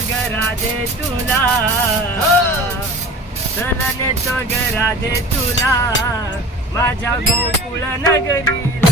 ग राधे तुला. हो. चल नेतो ग राधे तुला. माझ्या गोकुळ नगरीला